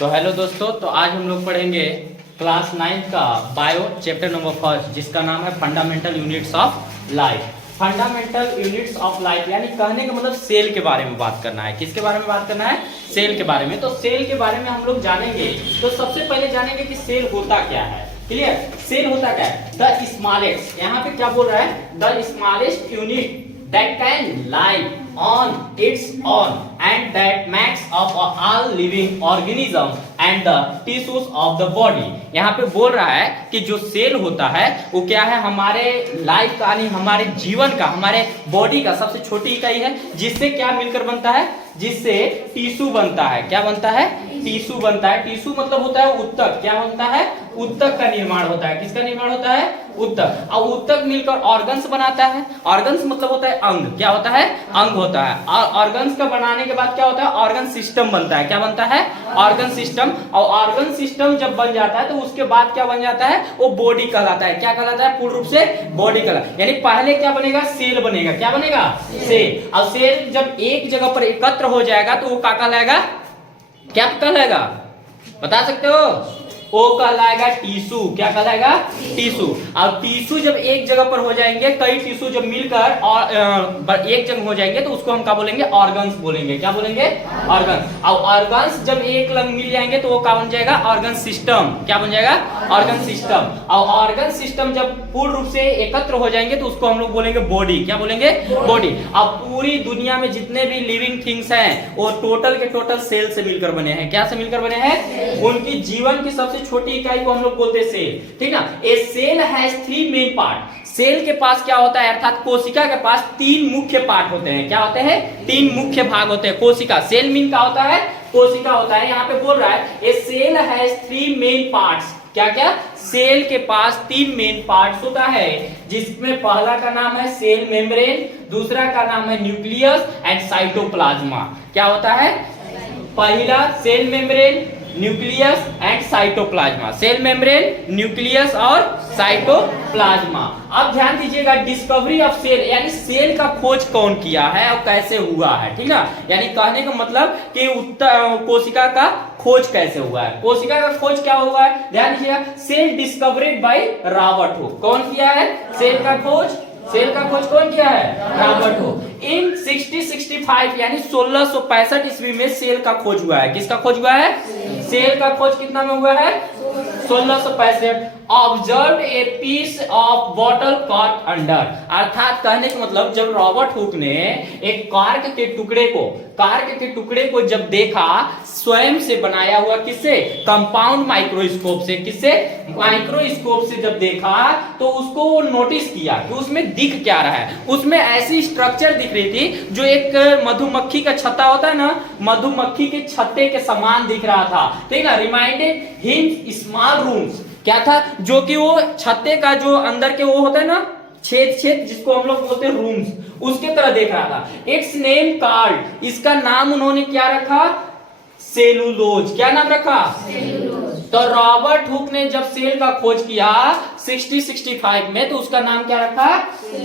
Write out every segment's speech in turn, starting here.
तो हेलो दोस्तों, तो आज हम लोग पढ़ेंगे क्लास 9 का बायो चैप्टर नंबर 1 जिसका नाम है fundamental units of life. Fundamental units of life यानी कहने का मतलब सेल के बारे में बात करना है। किसके बारे में बात करना है? सेल के बारे में। तो सेल के बारे में हम लोग जानेंगे। तो सबसे पहले जानेंगे कि सेल होता क्या है। क्लियर? सेल होता क्या है? द स्मॉलेस्ट, यहाँ पे क्या बोल रहा है? The smallest unit that can live on its own and that makes up all living organisms and the tissues of the body। यहाँ पे बोल रहा है कि जो सेल होता है वो क्या है? हमारे लाइफ का यानी हमारे जीवन का, हमारे बॉडी का सबसे छोटी इकाई है, जिससे क्या मिलकर बनता है? जिससे टिश्यू बनता है। क्या बनता है? टिश्यू बनता है। टिश्यू मतलब होता है ऊतक। क्या बनता है? ऊतक का निर्माण होता है। किसका निर्माण होता है? ऊतक। और ऊतक मिलकर ऑर्गन्स बनाता है। ऑर्गन्स मतलब होता है अंग। क्या होता है? अंग होता है। और ऑर्गन्स का बनाने के बाद क्या होता है? ऑर्गन सिस्टम बनता है। क्या बनता है? Organ system. और ऑर्गन सिस्टम जब बन जाता है तो उसके बाद क्या बन जाता है? वो बॉडी कहलाता है। क्या कहलाता है? पूर्ण रूप से बॉडी कहलाता है। यानी पहले क्या बनेगा? सेल बनेगा। क्या बनेगा? सेल। और सेल जब एक जगह पर एकत्र हो जाएगा तो वो क्या कहलाएगा? क्या कहलाएगा? बता सकते हो? वो कहलाएगा टिश्यू। क्या कहलाएगा? टिश्यू। और टिश्यू जब एक जगह पर हो जाएंगे, कई टिश्यू जब मिलकर और एक जगह हो जाएंगे तो उसको हम क्या बोलेंगे? ऑर्गन्स बोलेंगे। क्या बोलेंगे? ऑर्गन्स। और ऑर्गन्स जब एक लंग मिल जाएंगे तो वो क्या बन जाएगा? Organ system. क्या बन जाएगा? Organ system. और ऑर्गन सिस्टम जब पूर्ण रूप से एकत्र हो जाएंगे तो उसको हम लोग बोलेंगे बॉडी। क्या बोलेंगे? बॉडी। अब पूरी दुनिया में जितने भी लिविंग थिंग्स हैं वो टोटल के टोटल सेल से मिलकर बने हैं। क्या से मिलकर बने हैं? उनकी जीवन की सबसे छोटी इकाई को हम लोग बोलते हैं सेल। ठीक ना? A cell has 3 main part. Cell के पास क्या होता है? अर्थात कोशिका के पास 3 मुख्य पार्ट होते हैं। क्या होते हैं? 3 मुख्य भाग होते हैं। कोशिका, सेल मीन क्या होता है? कोशिका होता है। यहाँ पे बोल रहा है ए सेल हैज 3 मेन पार्ट्स। क्या क्या? सेल के पास 3 मेन पार्ट्स होता है, जिसमें पहला का नाम है सेल मेम्ब्रेन, दूसरा का नाम है न्यूक्लियस एंड साइटोप्लाज्मा। क्या होता है? पहला cell membrane, nucleus and cytoplasm. Cell membrane, nucleus और साइटोप्लाज्मा। अब ध्यान दीजिएगा, डिस्कवरी ऑफ सेल यानी सेल का खोज कौन किया है और कैसे हुआ है। ठीक ना? यानी कहने का मतलब कि कोशिका का खोज कैसे हुआ है। कोशिका का खोज क्या हुआ है? ध्यान दीजिएगा, cell discovered by Robert Hooke. कौन किया है सेल का खोज? सेल का खोज कौन किया है? Robert Hooke. इन 1665 यानी 1665 ईस्वी में सेल का खोज हुआ है। किसका खोज हुआ है? सेल का खोज कितना में हुआ है? 1665। Observe a piece of bottle cork under. अर्थात कहने का मतलब जब रॉबर्ट हुक ने एक कार्क के टुकड़े को जब देखा, स्वयं से बनाया हुआ, किससे? कंपाउंड माइक्रोस्कोप से। किससे? माइक्रोस्कोप से जब देखा तो उसको वो नोटिस किया कि उसमें दिख क्या रहा है। उसमें ऐसी स्ट्रक्चर दिख रही थी जो एक मधुमक्खी का छत्ता होता है ना, मधुमक्खी के छत्ते के समान दिख रहा था। ठीक है? Reminded him small rooms. क्या था? जो कि वो छत्ते का जो अंदर के वो होता है ना, छेद जिसको हम लोग बोलते हैं रूम्स, उसके तरह देख रहा था। इट्स नेम कार्ड, इसका नाम उन्होंने क्या रखा? सेलुलोज। क्या नाम रखा? सेलुलोज। तो रॉबर्ट हुक ने जब सेल का खोज किया 1665 में तो उसका नाम क्या रखा?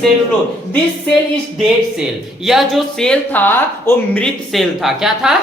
Cellulose. This cell is dead cell. यह जो सेल था वो मृत सेल था। क्या था?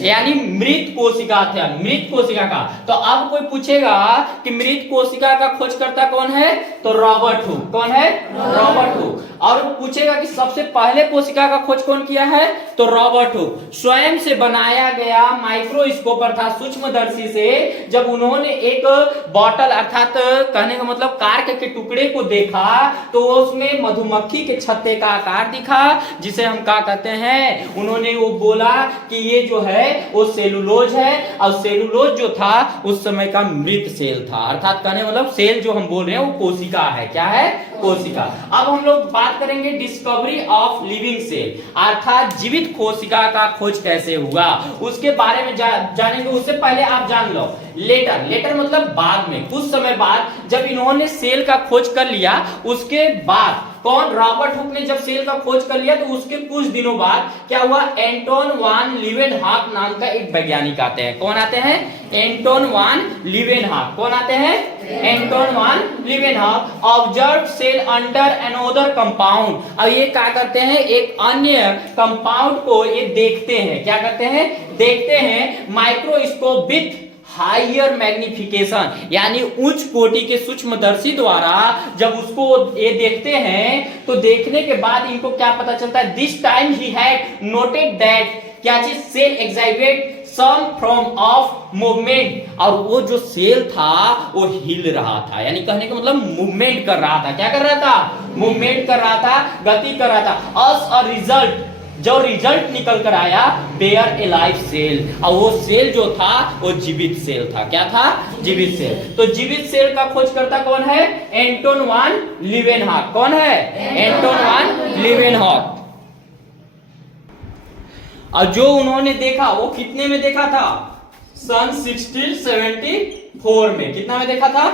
यानी मृत कोशिका था। मृत कोशिका का। तो अब कोई पूछेगा कि मृत कोशिका का खोजकर्ता कौन है? तो रॉबर्ट हुक। कौन है? Robert Hooke. और पूछेगा कि सबसे पहले कोशिका का खोज कौन किया है? तो रॉबर्ट हुक। स्वयं से बनाया गया माइक्रोस्कोप अर्थात सूक्ष्मदर्शी से जब उन्होंने एक बॉटल अर्थात कहने का मतलब कार्क के टुकड़े को देखा तो उसमें मधुमक्खी के छत्ते का आकार दिखा, जिसे हम क्या कहते हैं? उन्होंने वो बोला कि ये जो है वो सेलुलोज है। और सेलुलोज जो था उस समय का मृत सेल था। अर्थात कहने मतलब सेल जो हम बोल रहे हैं वो कोशिका है। क्या है? कोशिका। अब हम लोग बात करेंगे डिस्कवरी ऑफ लिविंग सेल अर्थात जीवित कोशिका का खोज कैसे हुआ उसके बारे में जानेंगे। उससे पहले आप जान लो लेटर मतलब बाद में, कुछ समय बाद जब इन्होंने सेल का खोज कर लिया उसके बाद कौन? रॉबर्ट हुक ने जब सेल का खोज कर लिया तो उसके कुछ दिनों बाद क्या हुआ, एंटोन वान लीवेनहॉक नाम का एक वैज्ञानिक आते हैं। कौन आते हैं? Antonie van Leeuwenhoek. कौन आते हैं? Antonie van Leeuwenhoek observe cell under another compound. अब ये क्या करते हैं, एक अन्य कंपाउंड को ये देखते हैं। क्या करते हैं? देखते हैं माइक्रोस्कोप विथ हायर मैग्निफिकेशन, यानी उच्च कोटि के सूक्ष्मदर्शी द्वारा जब उसको ये देखते हैं तो देखने के बाद इनको क्या पता चलता है, this time he had noted that क्या चीज, cell excited some from of movement, और वो जो सेल था वो हिल रहा था, यानी कहने का मतलब मूवमेंट कर रहा था। क्या कर रहा था? मूवमेंट कर रहा था, गति कर रहा था। अस अ रिजल्ट, जो रिजल्ट निकल कर आया, बेयर ए लाइव सेल, और वो सेल जो था वो जीवित सेल था। क्या था? जीवित सेल। तो जीवित सेल का खोजकर्ता कौन है? Anton van Leeuwenhoek. कौन है? Anton van Leeuwenhoek. और जो उन्होंने देखा वो कितने में देखा था? सन 1674 में। कितना में देखा था?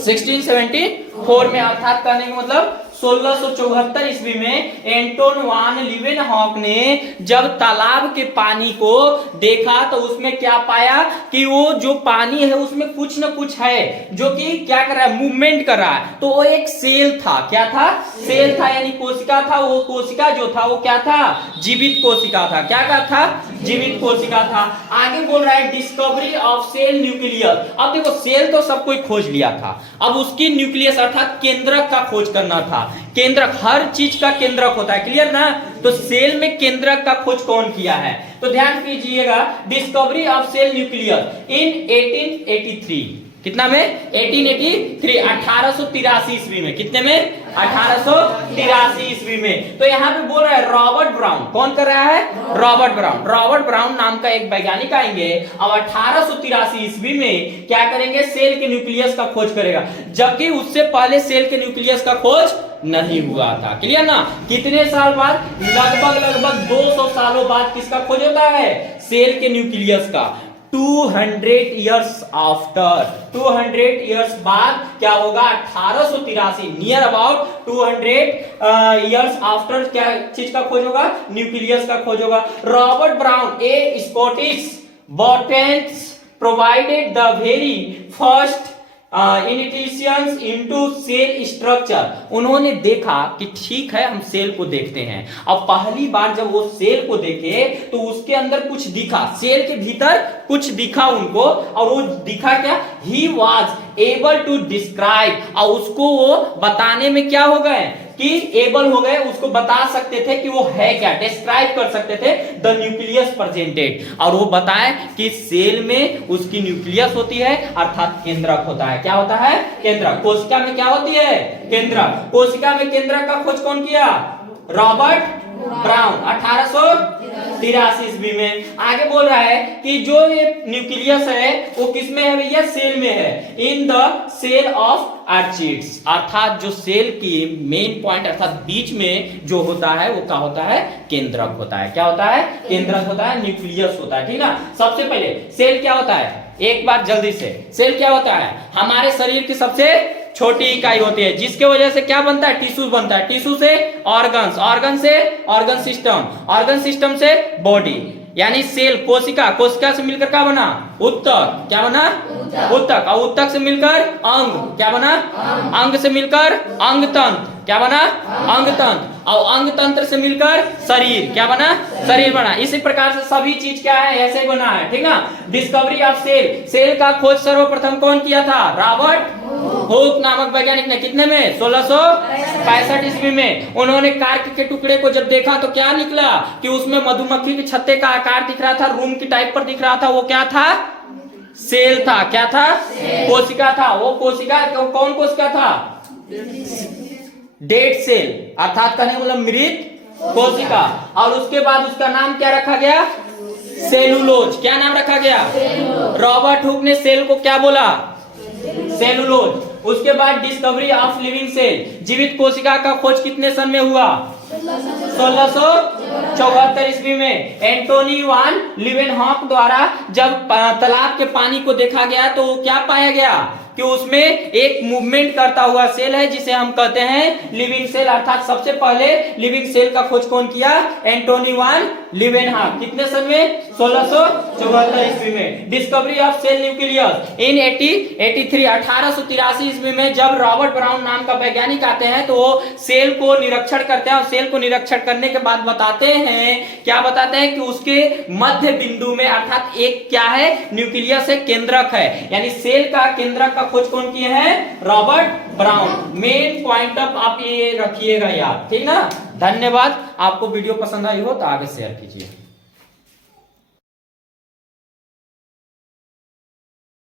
1674 में। अर्थात कहने का मतलब 1674 ईस्वी में एंटोन वान लीवेनहॉक ने जब तालाब के पानी को देखा तो उसमें क्या पाया कि वो जो पानी है उसमें कुछ न कुछ है जो कि क्या कर रहा है, मूवमेंट कर रहा है। तो वो एक सेल था। क्या था? सेल था, यानी कोशिका था। वो कोशिका जो था वो क्या था? जीवित कोशिका था। क्या था? जीवित कोशिका था। आगे बोल रहा है डिस्कवरी ऑफ सेल न्यूक्लियस। अब देखो सेल तो सब कोई खोज लिया था, अब उसकी न्यूक्लियस अर्थात केंद्रक का खोज करना था। केंद्रक, हर चीज का केंद्रक होता है, क्लियर ना? तो सेल में केंद्रक का खोज कौन किया है? तो ध्यान कीजिएगा, discovery of cell nucleus in 1883। कितना में? 1883, 1883 ईस्वी में। कितने में? 1883 ईस्वी में। तो यहाँ पे बोल रहा है रॉबर्ट ब्राउन। कौन कर रहा है? Robert brown. रॉबर्ट ब्राउन नाम का एक वैज्ञानिक आएंगे और 1883 ईस्वी में क्या करेंगे, सेल के न्यूक्लियस का खोज करेगा, जबकि उससे पहले सेल के न्यूक्लियस का खोज नहीं हुआ था। क्लियर ना? कितने साल बाद? लगभग 200 सालों बाद किसका खोज होता है? सेल के न्यूक्लियस का। 200 इयर्स आफ्टर, 200 इयर्स बाद क्या होगा? 1883, नियर अबाउट 200 इयर्स आफ्टर क्या चीज का खोज होगा? न्यूक्लियस का खोज होगा। Robert Brown, a Scottish botanist, provided the very first initiations into cell structure. उन्होंने देखा कि ठीक है हम सेल को देखते हैं। अब पहली बार जब वो सेल को देखे तो उसके अंदर कुछ दिखा, सेल के भीतर कुछ दिखा उनको, और वो दिखा क्या? He was able to describe, और उसको वो बताने में क्या हो गए कि एबल हो गए, उसको बता सकते थे कि वो है क्या, डिस्क्राइब कर सकते थे द न्यूक्लियस प्रेजेंटेड। और वो बताए कि सेल में उसकी न्यूक्लियस होती है अर्थात केंद्रक होता है। क्या होता है? केंद्रक। कोशिका में क्या होती है? केंद्रक। कोशिका में केंद्रक का खोज कौन किया? रॉबर्ट ब्राउन, 1883 ईस्वी में। आगे बोल रहा है कि जो ये न्यूक्लियस है वो किस में है भैया? सेल में है। इन द सेल ऑफ आर्चिड्स, अर्थात जो सेल की मेन पॉइंट अर्थात बीच में जो होता है वो क्या होता है? केंद्रक होता है। क्या होता है? केंद्रक होता है, न्यूक्लियस होता है। ठीक ना? सबसे पहले सेल क्या होता है? एक बार जल्दी से, सेल क्या होता है? हमारे शरीर की सबसे छोटी इकाई होती है, जिसके वजह से क्या बनता है? टिश्यू बनता है। टिश्यू से ऑर्गन्स, ऑर्गन से ऑर्गन सिस्टम, ऑर्गन सिस्टम से बॉडी, यानी सेल, कोशिका, कोशिका से मिलकर क्या बना? उत्तक। क्या बना? उत्तक। और उत्तक से मिलकर अंग, क्या बना? अंग से मिलकर अंग तंत्र, क्या बना? अंग तंत्र। और अंग तंत्र से मिलकर शरीर, क्या बना? शरीर बना। इसी प्रकार से सभी चीज क्या है? ऐसे बना है। ठीक ना? डिस्कवरी ऑफ सेल, सेल का खोज सर्वप्रथम कौन किया था? रॉबर्ट हुक नामक वैज्ञानिक ने। कितने में? 1665 ईस्वी में। उन्होंने कार्क के टुकड़े को जब देखा तो क्या निकला कि उसमें मधुमक्खी के छत्ते का आकार दिख रहा था, रूम की टाइप पर दिख रहा था। वो क्या था? सेल था। क्या था? कोशिका था। वो कोशिका कौन कोशिका था? डेड सेल, अर्थात कहने मतलब मृत कोशिका। और उसके बाद उसका नाम क्या रखा गया? सेलुलोज। क्या नाम रखा गया? रॉबर्ट हुक ने सेल को क्या बोला? सेलुलोज। उसके बाद डिस्कवरी ऑफ लिविंग सेल, जीवित कोशिका का खोज कितने सन में हुआ? 1674 ईस्वी में। एंटोनी वान लीवेनहॉक द्वारा जब तालाब के पानी को देखा गया तो क्या पाया गया कि उसमें एक मूवमेंट करता हुआ सेल है जिसे हम कहते हैं लिविंग सेल। अर्थात सबसे पहले लिविंग सेल का खोज कौन किया? Antonie van Leeuwenhoek. कितने सन में? 1674 ईस्वी में। Discovery of cell nucleus in 1883 ईस्वी में जब रॉबर्ट ब्राउन नाम का वैज्ञानिक आते हैं तो वो सेल को निरीक्षण करते हैं और सेल को निरीक्षण करने के बाद बताते हैं, क्या बताते हैं कि उसके मध्य बिंदु में अर्थात एक क्या है? न्यूक्लियस है, केंद्रक है। यानी सेल का केंद्रक का खोज कौन किए हैं? Robert brown. Main point of आप ये रखिएगा याद, ठीक ना। धन्यवाद। आपको वीडियो पसंद आई हो तो आगे शेयर कीजिए।